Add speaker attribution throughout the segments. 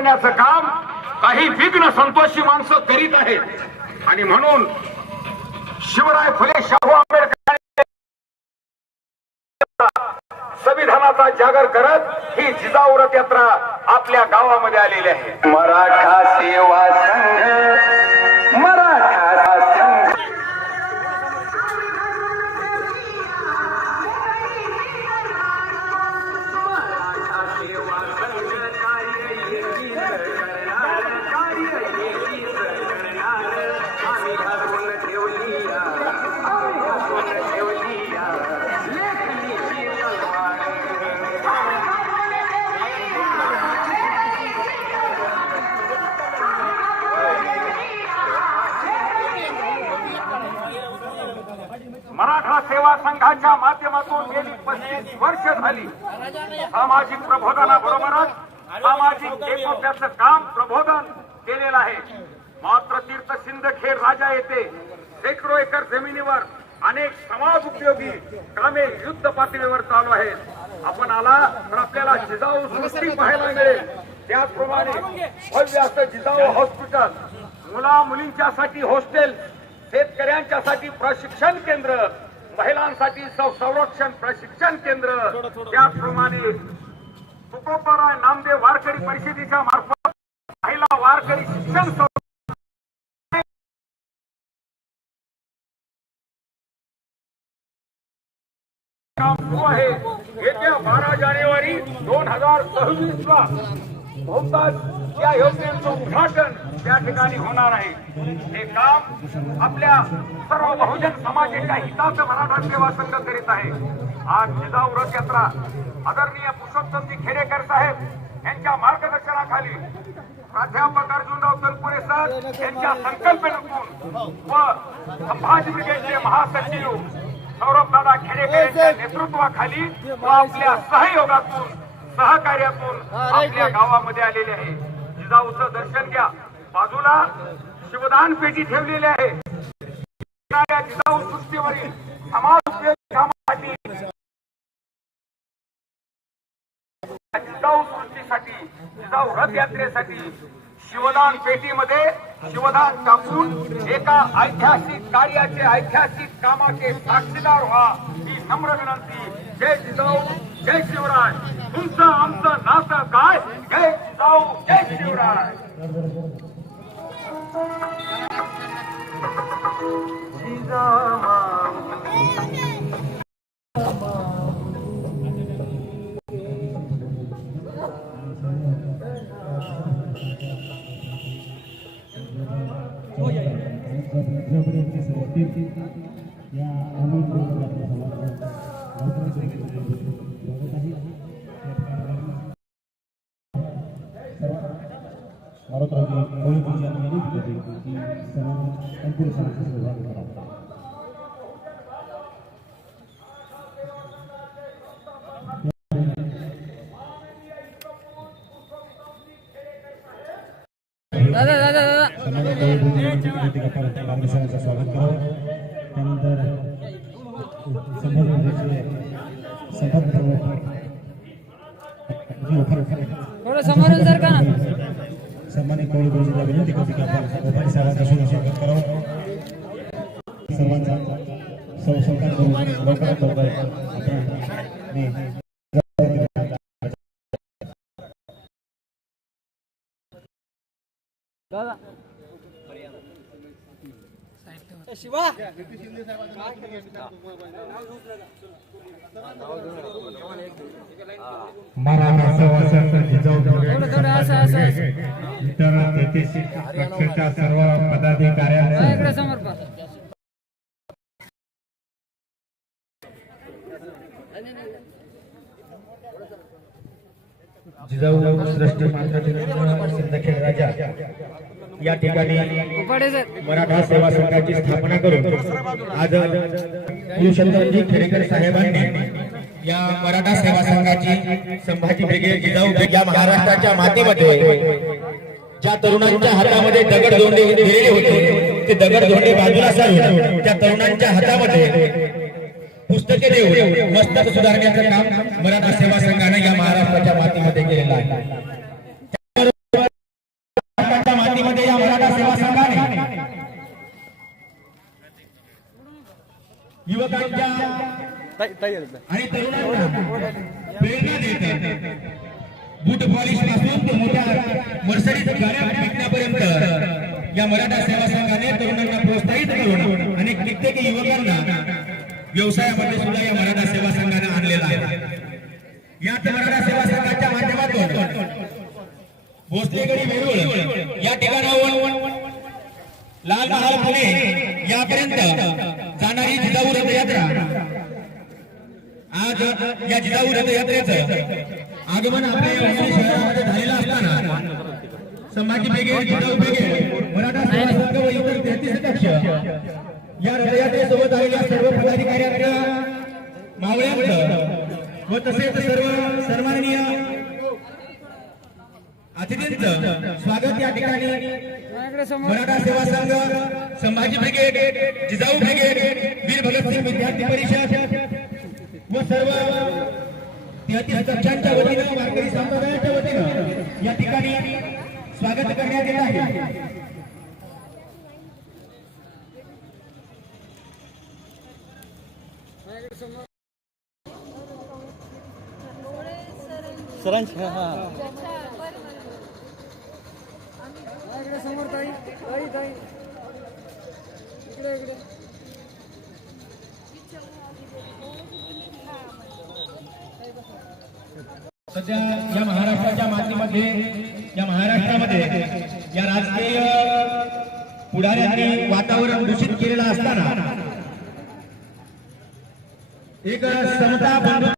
Speaker 1: करण्याचं काम काही विघ्न संतोषी माणसं करीत आहेत. आणि म्हणून शिवराय फुले शाहू आंबेडकर संविधानाचा जागर करत ही जिजाऊ रथ यात्रा आपल्या गावामध्ये आलेली आहे.
Speaker 2: मराठा सेवा संघ
Speaker 1: संघाच्या माध्यमातून गेली पस्तीस वर्ष झाली. सामाजिक प्रबोधनाबरोबरच सामाजिक एकोप्याचं काम प्रबोधन केलेलं आहे. मात्र तीर्थ सिंदखेड राजा येथे शेकडो एकर जमिनीवर अनेक समाज उपयोगी कामे युद्ध पातळीवर चालू आहेत. आपण आला तर आपल्याला जिजाऊ सृष्टी पाहायला मिळेल. त्याचप्रमाणे भव्य असं जिजाऊ हॉस्पिटल मुला मुलींच्यासाठी हॉस्टेल शेतकऱ्यांच्यासाठी प्रशिक्षण केंद्र महिलांसाठी संरक्षण प्रशिक्षण केंद्र. त्याचप्रमाणे तुकोबाराय नामदेव वारकरी परिषदेच्या मार्फत महिला वारकरी शिक्षण संस्था काम सुरू आहे. येत्या बारा जानेवारी दोन हजार सव्वीस ला या योजनेचं उद्घाटन त्या ठिकाणी होणार आहे. हे काम आपल्या सर्व बहुजन समाजाच्या हिताचं मराठा सेवा संघ करीत आहे. आज जिजाऊ रथ यात्रा आदरणीय पुरुषोत्तमजी खेडेकर साहेब यांच्या मार्गदर्शनाखाली प्राध्यापक अर्जुनराव तनपुरे सर यांच्या संकल्पनेतून व संभाजी ब्रिगेडचे महासचिव सौरभ दादा खेडेकर यांच्या नेतृत्वाखाली व आपल्या सहयोगातून सहकार्यातून आपल्या गावामध्ये आलेले आहे. जाऊचं दर्शन घ्या. बाजूला शिवदान पेटी ठेवलेली आहे. जिजाऊ सृष्टीवरील समाज उपयोगी कामासाठी जिजाऊ सृष्टीसाठी जिजाऊ रथयात्रेसाठी शिवदान पेटीमध्ये शिवदान टाकून एका ऐतिहासिक कार्याचे ऐतिहासिक कामाचे साक्षीदार व्हा. ही नम्र विनंती. जय जिजाऊ. जय शिवराय तुमचं आमचं नातं काय जय जिजाऊ जय शिवराय
Speaker 3: मारोतरावजी सर्व संपूर्ण समाजाचा सहभाग करावा
Speaker 4: दादा दादा दादा
Speaker 3: सन्मानित कोळीपूजी यांची विनंती करता मार्गदर्शनाचं स्वागत करावं त्यानंतर संभाजीचे
Speaker 4: शिवा!
Speaker 3: मराठा जिजाऊ इतर तेहतीस पक्षाच्या सर्व पदाधिकाऱ्यांचं
Speaker 4: इकडे समोर पा
Speaker 3: जिजाऊ श्रेष्ठ सिंदखेड राजा. या ठिकाणी मराठा सेवा संघाची स्थापना करून आज पुरुषोत्तमजी खेडेकर साहेबांनी या मराठा सेवा संघाची संभाजी ब्रिगेड जिजाऊ या महाराष्ट्राच्या मातीमध्ये ज्या तरुणांच्या हातामध्ये दगड धोंडे दिलेले होते ते दगड धोंडे बाजूला सारून त्या तरुणांच्या हातामध्ये पुस्तके देऊन मस्तक सुधारण्याचं काम मराठा सेवा संघाने या महाराष्ट्राच्या मातीमध्ये केलेलं आहे. मातीमध्ये या मराठा सेवा संघाने युवकांच्या आणि तरुणांना प्रेरणा देत पॉलिशपासून या मराठा सेवा संघाने तरुणांना प्रोत्साहित करून आणि कित्येक युवक व्यवसायामध्ये सुद्धा या मराठा सेवा संघाने आणलेला आहे. याच मराठा सेवा संघाच्या माध्यमातून भोसलेगडी वेरूळ या ठिकाणाहून लाल महाल पुणे यापर्यंत जाणारी जिजाऊ रथयात्रा. आज या जिजाऊ रथयात्रेचं आगमन आपल्या शहरामध्ये झालेलं असताना संभाजी बेगे जिजाऊ बेगे मराठा सेवा संघ व इतर तेहतीस पक्ष या रथयात्रेसोबत आलेल्या सर्व पदाधिकाऱ्यांना मावळ्यांचं व तसेच सर्व सन्माननीय अतिथींचं स्वागत या ठिकाणी. मराठा सेवा संघ संभाजी ब्रिगेड जिजाऊ ब्रिगेड वीर भगतसिंग विद्यार्थी परिषद व सर्व तेहतीस कक्षांच्या वतीनं वारकरी संप्रदायाच्या वतीनं या ठिकाणी स्वागत करण्यात येत आहे.
Speaker 4: माझ्याकडे समोर ताई ताई ताई. इकडे इकडे.
Speaker 3: सध्या या महाराष्ट्राच्या मातीमध्ये या महाराष्ट्रामध्ये या राजकीय पुढाऱ्यांनी वातावरण दूषित केलेलं असताना एक समता बंधु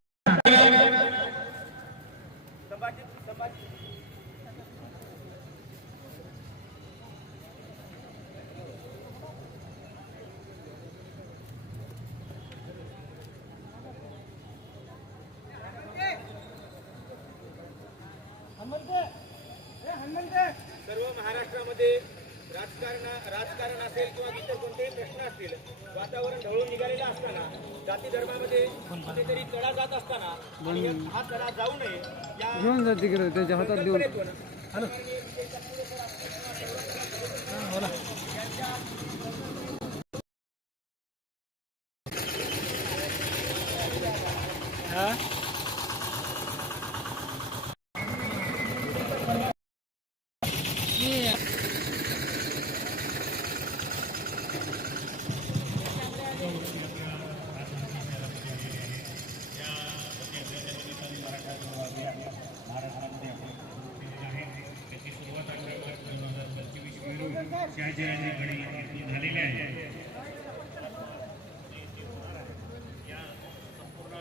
Speaker 5: सर्व महाराष्ट्रामध्ये राजकारण राजकारण असेल किंवा इतर कोणतेही प्रश्न असतील वातावरण ढवळून निघालेलं असताना जाती धर्मामध्ये कुठेतरी तडा जात असताना हा तडा जाऊ नये या
Speaker 4: घेऊन जा तिकडे त्याच्या हातात देऊन.
Speaker 6: शहाजीराजेकडे झालेले आहे या संपूर्ण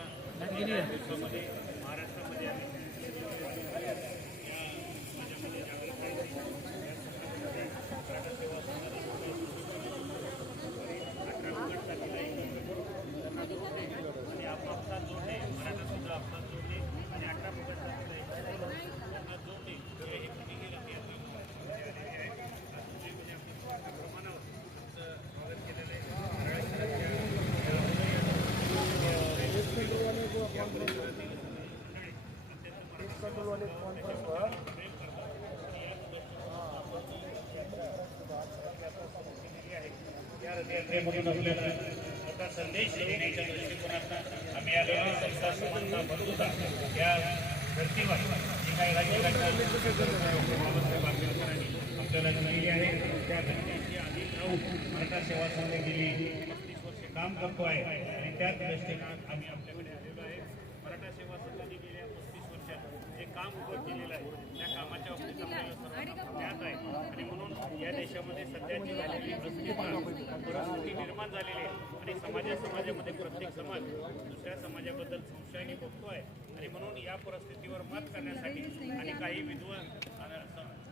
Speaker 6: यात्रेमधून कॉन्फ्रेंस पर संदेश देण्याच्या दृष्टिकोनातून आम्ही संस्था समानता बंधुता या धर्तीवर जी काही राज्यघटना बाबासाहेब आपल्याला दिलेली आहे त्या घटनेची आधी नऊ मराठा सेवा संघ गेली पस्तीस वर्षे काम करतो आहे आणि त्याच दृष्टीनं आम्ही आपल्याकडे आलेलो आहे मराठा सेवा संघाने गेल्या पस्तीस वर्षात जे काम उभं केलेलं आहे. त्या कामाच्या बाबतीत ज्ञात आहे. आणि म्हणून या देशामध्ये सध्याची झालेली अस्थिरता परिस्थिती निर्माण झालेली आहे. आणि समाजा समाजामध्ये प्रत्येक समाज दुसऱ्या समाजाबद्दल संशयाने बघतो आहे. आणि म्हणून या परिस्थितीवर मात करण्यासाठी आणि काही विद्वान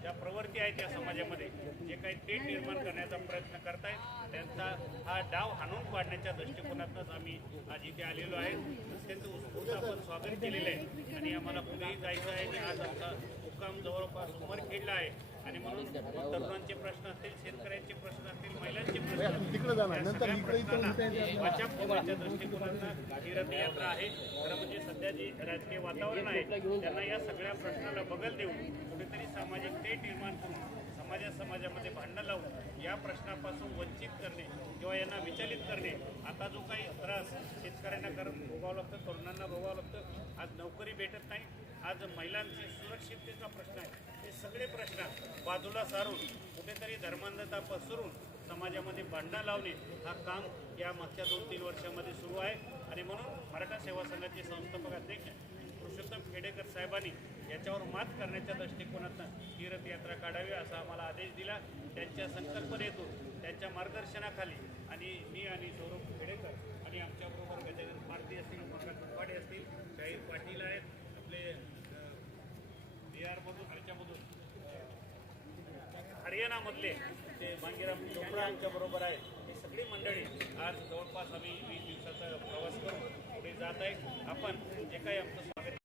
Speaker 6: ज्या प्रवृत्ती आहेत त्या समाजामध्ये जे काही तेट निर्माण करण्याचा प्रयत्न करतायत त्यांचा हा डाव हाणून पाडण्याच्या दृष्टिकोनातूनच आम्ही आज इथे आलेलो आहे. अत्यंत उत्स्फूर्त आपण स्वागत केलेलं आहे. आणि आम्हाला पुढेही जायचं आहे. आणि आज आमचा मुक्काम जवळपास उमरखेडला आहे. आणि म्हणून तरुणांचे प्रश्न असतील शेतकऱ्यांचे प्रश्न असतील महिलांचे प्रश्न असतील. या सगळ्या प्रश्नांना वाचा फोडण्याच्या दृष्टिकोनातून ही रथयात्रा आहे. खरं म्हणजे सध्या जे राजकीय वातावरण आहे त्यांना या सगळ्या प्रश्नाला बगल देऊन कुठेतरी सामाजिक तेढ निर्माण करून समाजा समाजामध्ये भांडणं लावून या प्रश्नापासून वंचित करणे किंवा यांना विचलित करणे आता जो काही त्रास शेतकऱ्यांना करत भोगावं लागतं तरुणांना भोगावं लागतं आज नोकरी भेटत नाही. आज महिलांची सुरक्षिततेचा प्रश्न आहे. हे सगळे प्रश्न बाजूला सारून कुठेतरी धर्मांधता पसरून समाजामध्ये भांडणं लावणे हा काम या मागच्या दोन तीन वर्षामध्ये सुरू आहे. आणि म्हणून मराठा सेवा संघाचे संस्थापक अध्यक्ष पुरुषोत्तम खेडेकर साहेबांनी याच्यावर मात करण्याच्या दृष्टिकोनातून तीर्थयात्रा काढावी असा आम्हाला आदेश दिला. त्यांच्या संकल्पनेतून त्यांच्या मार्गदर्शनाखाली आणि मी आणि सौरभ खेडेकर आणि आमच्याबरोबर गजानन भारती असतील प्रकाश तुपाडे असतील हरियाणामधले ते मांगीराम चोपडा यांच्या बरोबर आहे ही सगळी मंडळी आज जवळपास आम्ही वीस दिवसाचा प्रवास करून पुढे जात आहे. आपण जे काही आमचं स्वागत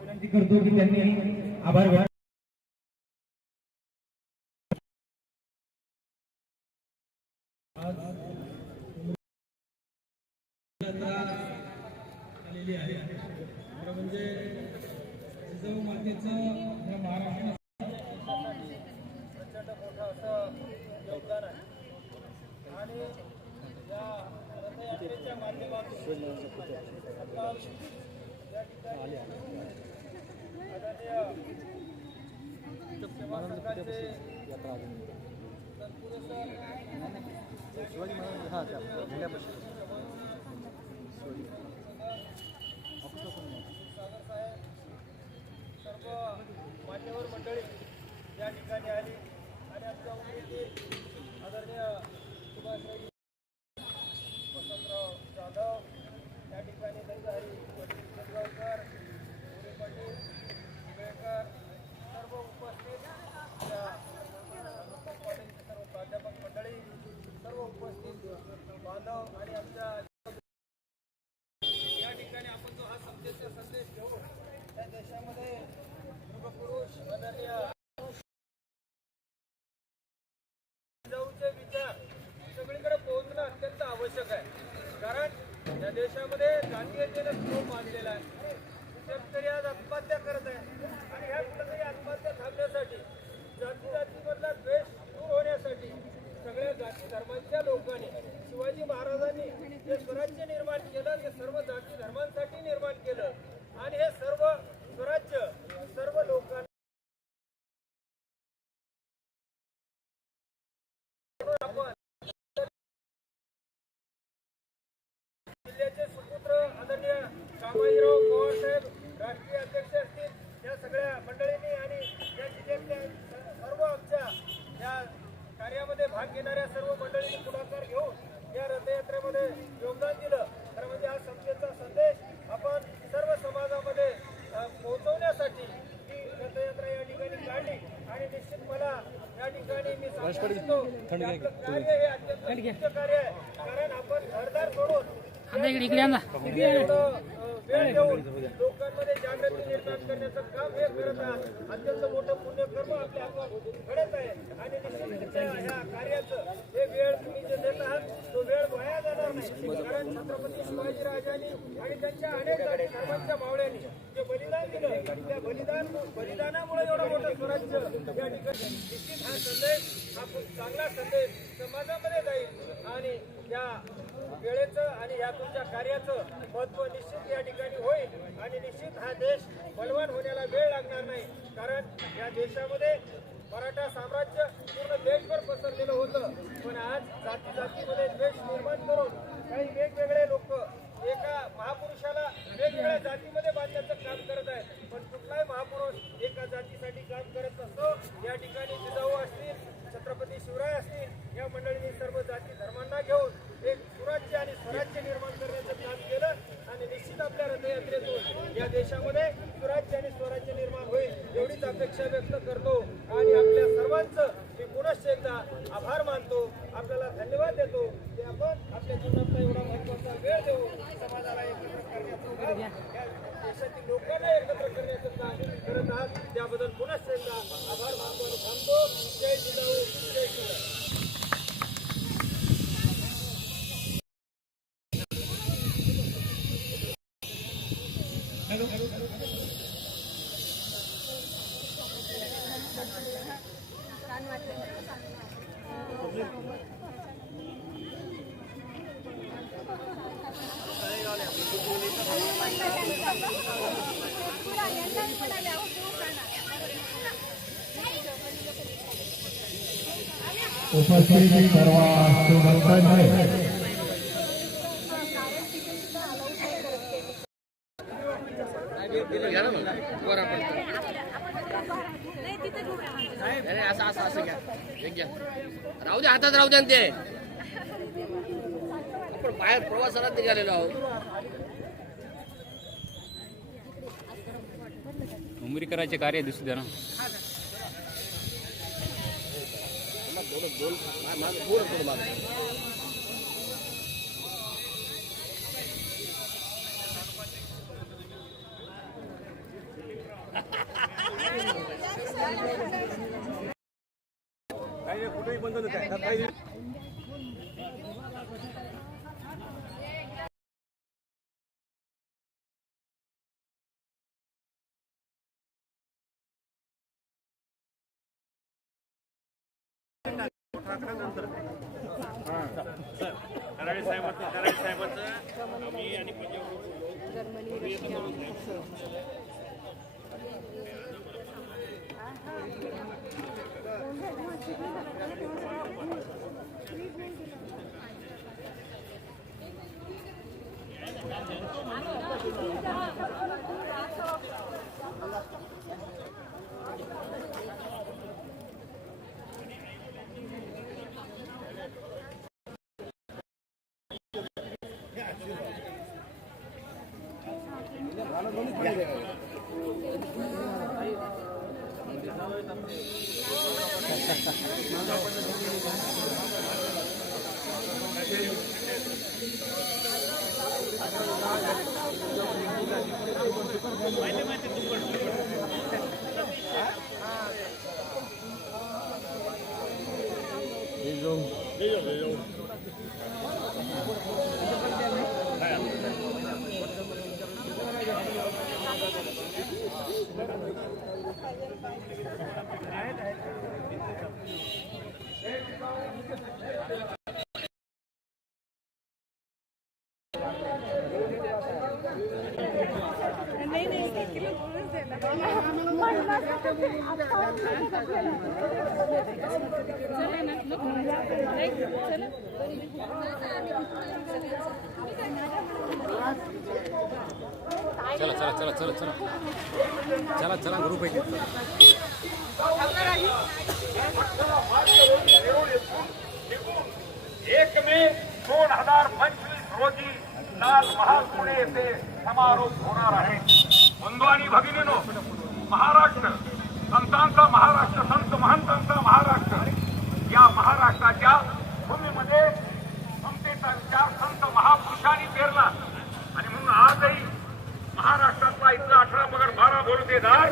Speaker 3: विनंती करतो की त्यांनी आभार व्यक्त
Speaker 4: आलेली आहे खरं म्हणजे जिजाऊ मातेचं या महाराष्ट्रासाठी प्रचंड मोठं असं योगदान आहे आणि या रथयात्रेच्या माध्यमातून आपण या ठिकाणी आदरणीय सेवा संघाचे तत्पुरुष शिवाजी महाराज सागर साहेब सर्व मान्यवर मंडळी या ठिकाणी आली आणि आमच्या उमेदीत आदरणीय सुभाषराव वसंतराव जाधव या ठिकाणी दैनहरी पेटगावकर मोरे पाटील बेळकर सर्व उपस्थित या कॉलेजचे सर्व प्राध्यापक मंडळी सर्व उपस्थित बांधव आणि आमच्या या ठिकाणी आपण जो हा समतेचा संदेश घेऊ त्या देशामध्ये युगपुरुष आदरणीय जिजाऊचे विचार सगळीकडे पोहोचणं अत्यंत आवश्यक आहे कारण या देशामध्ये जातीयतेनं खूप मानलेला आहे शेतकरी आज आत्महत्या करत आहे आणि ह्या कुठेतरी आत्महत्या थांबण्यासाठी जाती जातीमधला द्वेष दूर होण्यासाठी सगळ्या जाती धर्मांच्या लोकांनी शिवाजी महाराजांनी जे स्वराज्य निर्माण केलं ते सर्व जाती धर्मांसाठी निर्माण केलं आणि हे सर्व स्वराज्य सर्व लोकांना आपण जिल्ह्याचे सुपुत्र आदरणीय शामाजीराव पवार साहेब राष्ट्रीय अध्यक्ष असतील या सगळ्या मंडळींनी आणि या जिल्ह्यातल्या सर्व आमच्या या कार्यामध्ये भाग घेणाऱ्या सर्व मंडळींनी पुढाकार घेऊन या रथयात्रेमध्ये योगदान दिलं खरं म्हणजे हा समतेचा संदेश आपण सर्व समाजामध्ये अ, पोहोचवण्यासाठी ही रथयात्रा या ठिकाणी काढली आणि निश्चित मला या ठिकाणी मी सांगू इच्छितो की आपलं कार्य हे अत्यंत मुख्य कार्य आहे कारण आपण घरदार सोडून वेळ देऊन लोकांमध्ये जागृती निर्माण करण्याचं काम हे करत आहात. अत्यंत मोठं पुण्यकर्म आपल्या हातात घडत आहे. आणि निश्चित ह्या कार्याचं हे वेळ तुम्ही जे देत आहात तो वेळ वाया जाणार नाही. कारण छत्रपती आणि त्यांच्या अनेक गाडी धर्मांच्या मावळ्यांनी जे बलिदान दिलं त्या बलिदान बलिदानामुळे एवढं मोठं स्वराज्य या ठिकाणी निश्चित हा संदेश हा खूप चांगला संदेश समाजामध्ये जाईल. आणि या वेळेचं आणि या तुमच्या कार्याचं महत्त्व निश्चित या ठिकाणी होईल. आणि निश्चित हा देश बलवान होण्याला वेळ लागणार नाही. कारण या देशामध्ये मराठा साम्राज्य पूर्ण देशभर पसरलेलं होतं. पण आज जाती जातीमध्ये द्वेष निर्माण करून काही वेगवेगळे लोक एका महापुरुषाला वेगवेगळ्या जातीमध्ये बांधण्याचं काम करत आहेत. कुठलाही महापुरुष एका जातीसाठी काम करत नसतो. या ठिकाणी जिजाऊ असतील छत्रपती शिवराय असतील या मंडळींनी सर्व जाती धर्मांना घेऊन एक सुराज्य आणि स्वराज्य निर्माण करण्याचं काम केलं आणि निश्चित आपल्या रथयात्रेतून या देशामध्ये सुराज्य आणि स्वराज्य निर्माण होईल एवढीच अपेक्षा व्यक्त करतो. आणि आपल्या सर्वांचं मी पुनश्च एकदा आभार मानतो. आपल्याला धन्यवाद देतो की आपण आपल्या जीवनातला एवढा महत्त्वाचा वेळ देऊ समाजाला एकत्र करण्याचं या देशातील लोकांना एकत्र करण्याचं काम करत आहात. त्याबद्दल पुन्हा एकदा आभार मानतो थांबतो.
Speaker 7: जय जिजाऊ जय शिवराय.
Speaker 8: उपस्थित सर्व शुभेच्छांचे
Speaker 9: राहू दे हातात राहू द्या ना ते. आपण बाहेर प्रवासाला निघालेलो आहोत.
Speaker 10: उमरीकरांचे कार्य दिसू द्या ना.
Speaker 9: बोल
Speaker 6: बोल đi luôn. Đi luôn đi luôn.
Speaker 10: चला चला चला चला चला चला चला ग्रुप आहे तिथं.
Speaker 1: एक मे दोन हजार पंचवीस रोजी लाल महाल पुणे येथे समारोप होणार आहे बंधू आणि भगिनीनो महाराष्ट्र संतांचा महाराष्ट्र संत महंतांचा महाराष्ट्र या महाराष्ट्राच्या भूमीमध्ये समतेचा विचार संत महापुरुषांनी पेरला. आणि म्हणून आजही महाराष्ट्रातला इथला अठरा पगड बारा बोलतेदार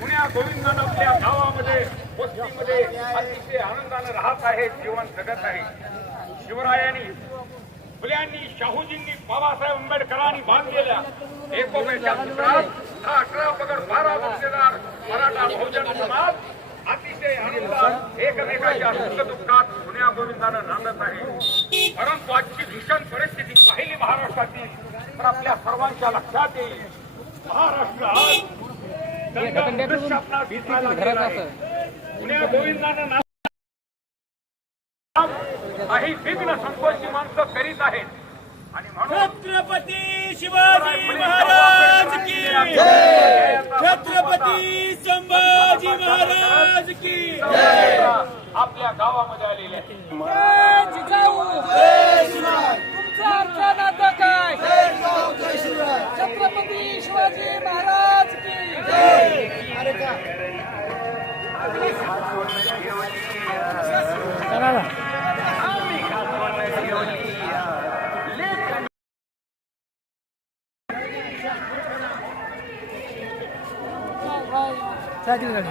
Speaker 1: पुण्या गोविंदानं आपल्या गावामध्ये वस्तीमध्ये अतिशय आनंदानं राहत आहे जीवन जगत आहे शिवरायांनी फुल्यांनी शाहूजींनी बाबासाहेब आंबेडकरांनी बांधलेल्या एकोणीसच्या सूत्रात हा अठरा पगड बारा बक्षेदार मराठा बहुजन समाज अतिशय आनंदात एकमेकाच्या सुखदुःखात पुण्या गोविंदानं नांदत आहे. परंतु आजची भीषण परिस्थिती पाहिली महाराष्ट्राची तर आपल्या सर्वांच्या लक्षात येईल. महाराष्ट्र आज. पुण्या गोविंदानं काही विघ्न संकोची माणसं करीत आहेत. आणि म्हणून
Speaker 5: छत्रपती शिवाजी महाराज की छत्रपती संभाजी महाराज की
Speaker 1: आपल्या गावामध्ये आलेले
Speaker 4: छत्रपती शिवाजी महाराज की
Speaker 1: সাইকেল গাড়ি